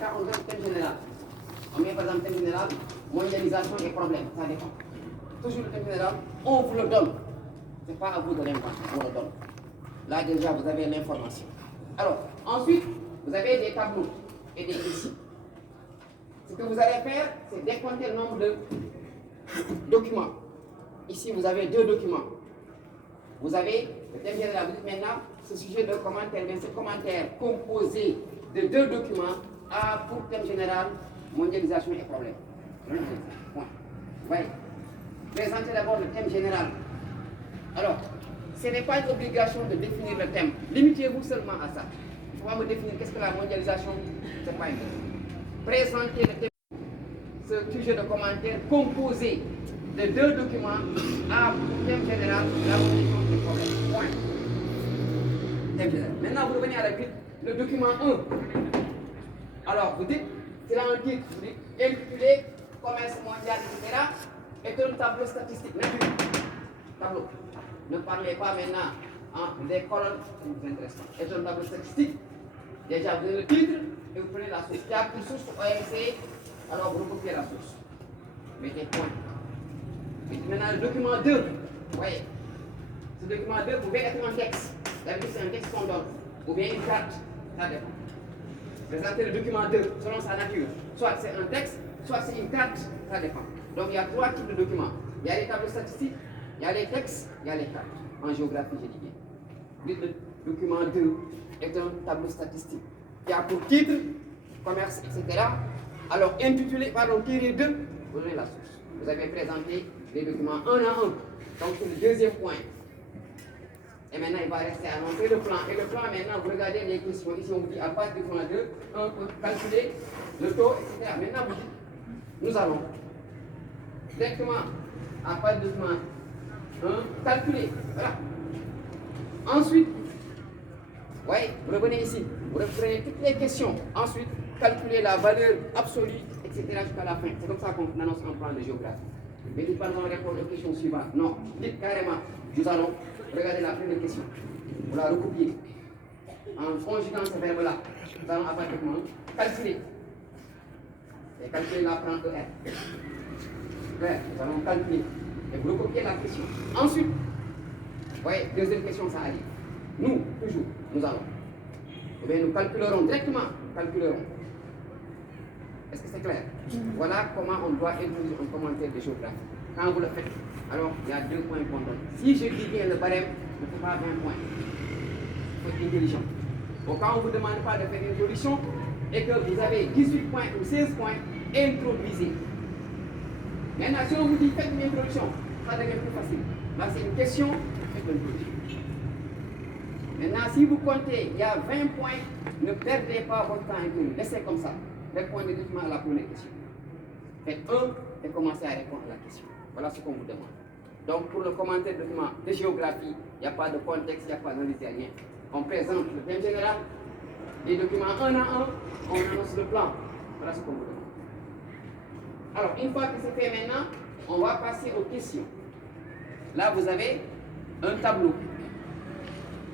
cas, on donne le thème général. On met par exemple le thème général, mondialisation et problèmes, ça dépend. Toujours le thème général, on vous le donne. Ce n'est pas à vous de l'inventer, on le donne. Là déjà, vous avez l'information. Alors, ensuite, vous avez des tableaux et des fichiers. Ce que vous allez faire, c'est décompter le nombre de documents. Ici, vous avez 2 documents. Vous avez le thème général. Vous dites maintenant, ce sujet de commentaire, ce commentaire composé de 2 documents a pour thème général mondialisation et problèmes. Point. Voyez. Présentez d'abord le thème général. Alors, ce n'est pas une obligation de définir le thème. Limitez-vous seulement à ça. Il faut pas me définir qu'est-ce que la mondialisation, ce n'est pas une. Présentez le thème, ce sujet de commentaire composé de 2 documents a pour thème général la mondialisation des problèmes. Point. Thème général. Maintenant, vous revenez à la suite, le document 1. Alors, vous dites, c'est là un titre, vous dites, intitulé commerce mondial, etc. Et un tableau statistique. Tableau. Ne parlez pas maintenant des colonnes qui ne vous intéressent pas. Et un tableau statistique. Déjà, vous avez le titre et vous prenez la source. Il y a une source OMC, alors vous recopiez la source. Mettez point. Mettez maintenant le document 2. Vous voyez. Ce document 2 pouvait être un texte. D'habitude, c'est un texte qu'on donne. Ou bien une carte. Ça dépend. Présentez le document 2 selon sa nature. Soit c'est un texte, soit c'est une carte. Ça dépend. Donc il y a 3 types de documents. Il y a les tableaux statistiques, il y a les textes, il y a les cartes. En géographie, j'ai dit bien. Le document 2 est un tableau statistique qui a pour titre, commerce, etc. Alors intitulé, pardon, tiré 2, vous donnez la source. Vous avez présenté les documents un à un. Donc c'est le deuxième point. Et maintenant, il va rester à montrer le plan. Et le plan, maintenant, vous regardez les questions. Ici, on vous dit à partir du point 2, on peut calculer le taux, etc. Maintenant, vous dites, nous allons directement à partir du point 1, calculer. Voilà. Ensuite, voyez, vous revenez ici. Vous reprenez toutes les questions. Ensuite, calculer la valeur absolue, etc. jusqu'à la fin. C'est comme ça qu'on annonce un plan de géographie. Mais dites pas nous allons répondre aux questions suivantes. Non, dites carrément, nous allons regarder la première question. Vous la recopiez. En conjuguant ce verbe-là, nous allons apparemment calculer. Et calculer l'apprendre ER. Nous allons calculer. Et vous recopiez la question. Ensuite, vous voyez, deuxième question, ça arrive. Nous, toujours, nous allons. Eh bien, nous calculerons directement. Calculerons. Est-ce que c'est clair? Voilà comment on doit introduire un commentaire de géographie. Quand vous le faites, alors il y a 2 points qu'on donne. Si je dis bien le barème, ne fait pas 20 points. Il faut être intelligent. Donc quand on ne vous demande pas de faire une introduction et que vous avez 18 points ou 16 points, introduisez. Maintenant, si on vous dit faites une introduction, ça devient plus facile. Là, c'est une question, faites une introduction. Maintenant, si vous comptez, il y a 20 points, ne perdez pas votre temps introduit. Laissez comme ça. Répondez directement à la première question. Faites 1 et commencez à répondre à la question. Voilà ce qu'on vous demande. Donc, pour le commentaire de document de géographie, il n'y a pas de contexte, il n'y a pas d'analyse, rien. On présente le thème général, les documents un à un, on annonce le plan. Voilà ce qu'on vous demande. Alors, une fois que c'est fait maintenant, on va passer aux questions. Là, vous avez un tableau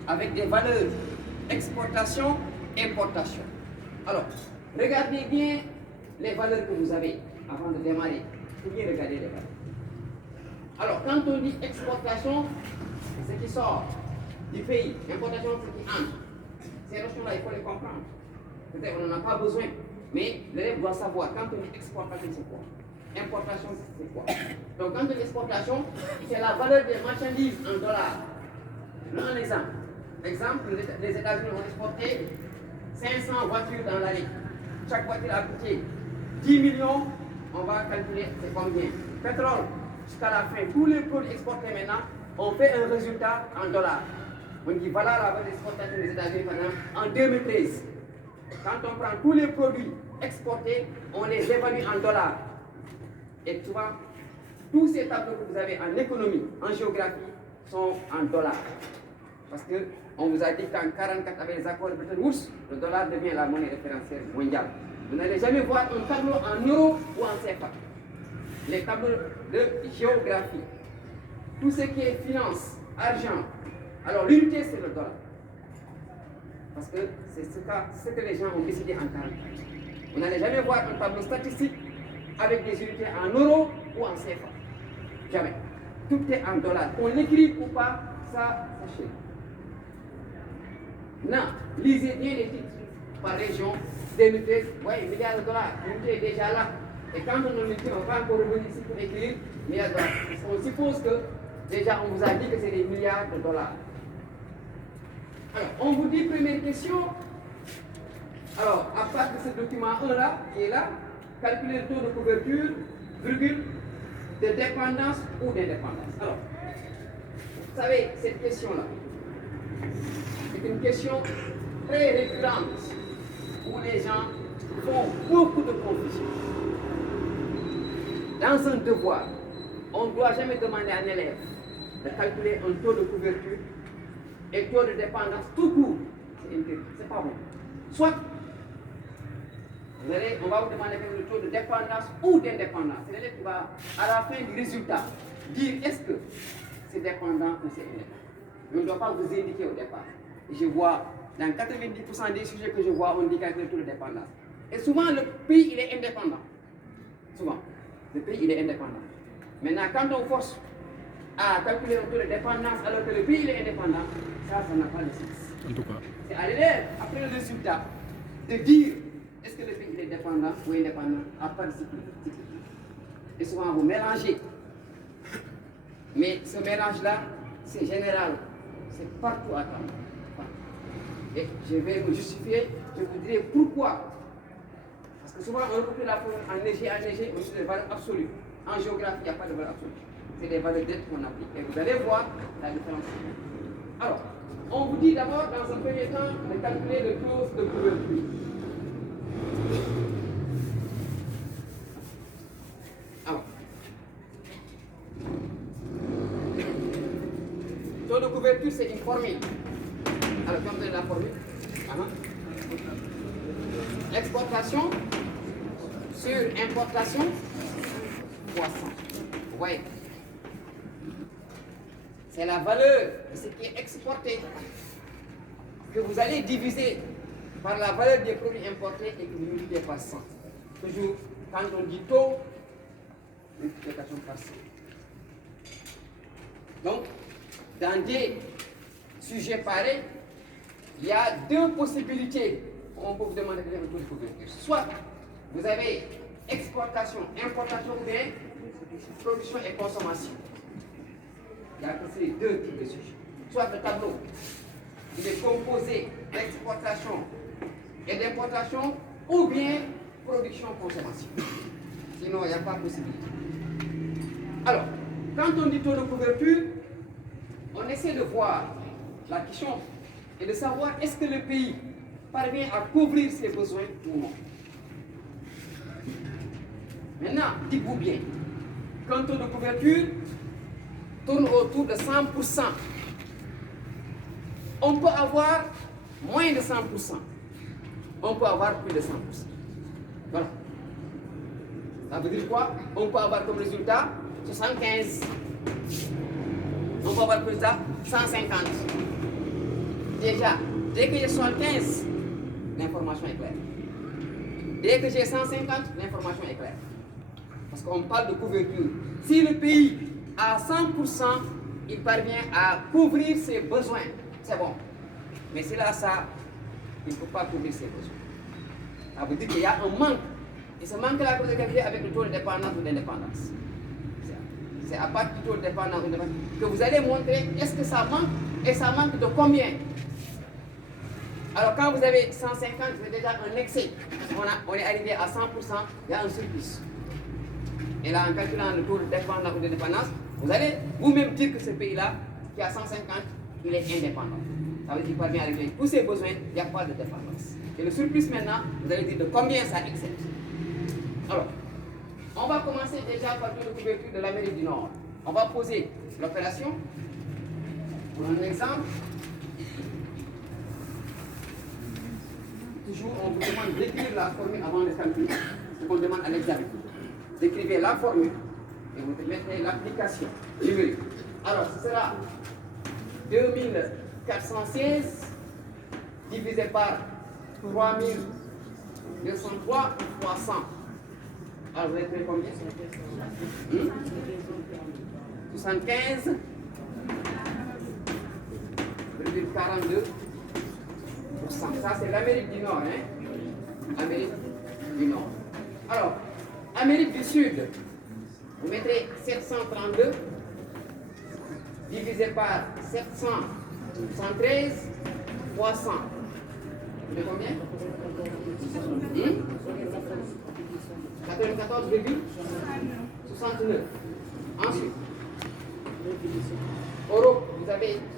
avec des valeurs exportation, importation. Alors, regardez bien les valeurs que vous avez avant de démarrer. Il faut bien regarder les valeurs. Alors, quand on dit exportation, c'est ce qui sort du pays. Importation, c'est ce qui entre. Ces notions-là, il faut les comprendre. Peut-être qu'on n'en a pas besoin, mais l'élève doit savoir quand on dit exportation, c'est quoi. Importation, c'est quoi. Donc, quand on dit exportation, c'est la valeur des marchandises en dollars. Un exemple. Exemple, les États-Unis ont exporté 500 voitures dans l'année. Chaque voiture a coûté 10 millions. On va calculer c'est combien. Pétrole, jusqu'à la fin, tous les produits exportés maintenant, on fait un résultat en dollars. On dit voilà la valeur d'exportation des États-Unis par exemple en 2013. Quand on prend tous les produits exportés, on les évalue en dollars. Et tu vois, tous ces tableaux que vous avez en économie, en géographie, sont en dollars. Parce qu'on vous a dit qu'en 1944, avec les accords de Bretton Woods, le dollar devient la monnaie référentielle mondiale. Vous n'allez jamais voir un tableau en euros ou en CFA. Les tableaux de géographie, tout ce qui est finance, argent, alors l'unité c'est le dollar. Parce que c'est ce que les gens ont décidé en 1944. Vous n'allez jamais voir un tableau statistique avec des unités en euros ou en CFA. Jamais. Tout est en dollars. On l'écrit ou pas, ça, sachez. Non, lisez bien les titres par région. 2013, oui, milliards de dollars. L'unité est déjà là. Et quand on le dit, on va encore revenir ici pour écrire milliards de dollars. On suppose que déjà on vous a dit que c'est des milliards de dollars. Alors, on vous dit première question. Alors, à part de ce document 1 là, qui est là, calculer le taux de couverture, virgule, de dépendance ou d'indépendance. Alors, vous savez, cette question-là, c'est une question très récurrente où les gens font beaucoup de confusion. Dans un devoir, on ne doit jamais demander à un élève de calculer un taux de couverture et taux de dépendance tout court. C'est pas bon. Soit, on va vous demander le taux de dépendance ou d'indépendance. C'est l'élève qui va, à la fin du résultat, dire est-ce que c'est dépendant ou c'est indépendant. Je ne dois pas vous indiquer au départ. Et je vois, dans 90% des sujets que je vois, on dit calculer le taux de dépendance. Et souvent, le pays, il est indépendant. Souvent, le pays, il est indépendant. Maintenant, quand on force à calculer le taux de dépendance alors que le pays, il est indépendant, ça n'a pas de sens. En tout cas. C'est à l'élève, après le résultat, de dire est-ce que le pays est dépendant ou indépendant à part de cycle. Et souvent, vous mélangez. Mais ce mélange-là, c'est général. C'est partout à temps. Et je vais vous justifier, je vous dirai pourquoi. Parce que souvent, on recoupe la formule en léger, on utilise des valeurs absolues. En géographie, il n'y a pas de valeurs absolues. C'est des valeurs d'être qu'on applique. Et vous allez voir la différence. Alors, on vous dit d'abord, dans un premier temps, de calculer le taux de couverture. Alors, taux de couverture, c'est une formule. Alors, comme c'est la formule, exportation sur importation fois 100. Vous voyez, c'est la valeur de ce qui est exporté que vous allez diviser par la valeur des produits importés et que vous multipliez par 100. Toujours, quand on dit taux, multiplication par 100. Donc, dans des sujets pareils, il y a deux possibilités. On peut vous demander de faire un taux de couverture. Soit vous avez exportation, importation ou bien production et consommation. Il y a que ces deux types de sujets. Soit le tableau, il est composé d'exportation et d'importation ou bien production-consommation. Sinon, il n'y a pas de possibilité. Alors, quand on dit taux de couverture, on essaie de voir la question et de savoir est-ce que le pays parvient à couvrir ses besoins ou non. Maintenant, dites-vous bien, qu'un taux de couverture tourne autour de 100%. On peut avoir moins de 100%. On peut avoir plus de 100%. Voilà. Ça veut dire quoi? On peut avoir comme résultat 75. On peut avoir comme résultat 150. Déjà, dès que j'ai 75, l'information est claire. Dès que j'ai 150, l'information est claire. Parce qu'on parle de couverture. Si le pays, à 100%, il parvient à couvrir ses besoins, c'est bon. Mais si là, ça, il ne peut pas couvrir ses besoins. Ça veut dire qu'il y a un manque. Et ce manque-là, vous avez avec le taux de dépendance ou d'indépendance. C'est à partir du taux de dépendance ou d'indépendance que vous allez montrer est-ce que ça manque et ça manque de combien. Alors quand vous avez 150, vous avez déjà un excès. On est arrivé à 100%, il y a un surplus. Et là, en calculant le taux de dépendance ou de dépendance, vous allez vous-même dire que ce pays-là, qui a 150, il est indépendant. Ça veut dire qu'il parvient à régler tous ses besoins, il n'y a pas de dépendance. Et le surplus maintenant, vous allez dire de combien ça excède. Alors, on va commencer déjà par le taux de couverture de l'Amérique du Nord. On va poser l'opération. Pour un exemple, toujours on vous demande d'écrire la formule avant le calcul, ce qu'on demande à l'examen. Décrivez la formule et vous mettez l'application numérique. Alors, ce sera 2416 divisé par 3000 203 fois 100. Alors, vous avez fait combien? 75,42%. Ça, c'est l'Amérique du Nord. Hein? Amérique du Nord. Alors, Amérique du Sud, vous mettrez 732 divisé par 713 fois 100. Vous avez combien? 94,69. Ensuite, Europe, vous avez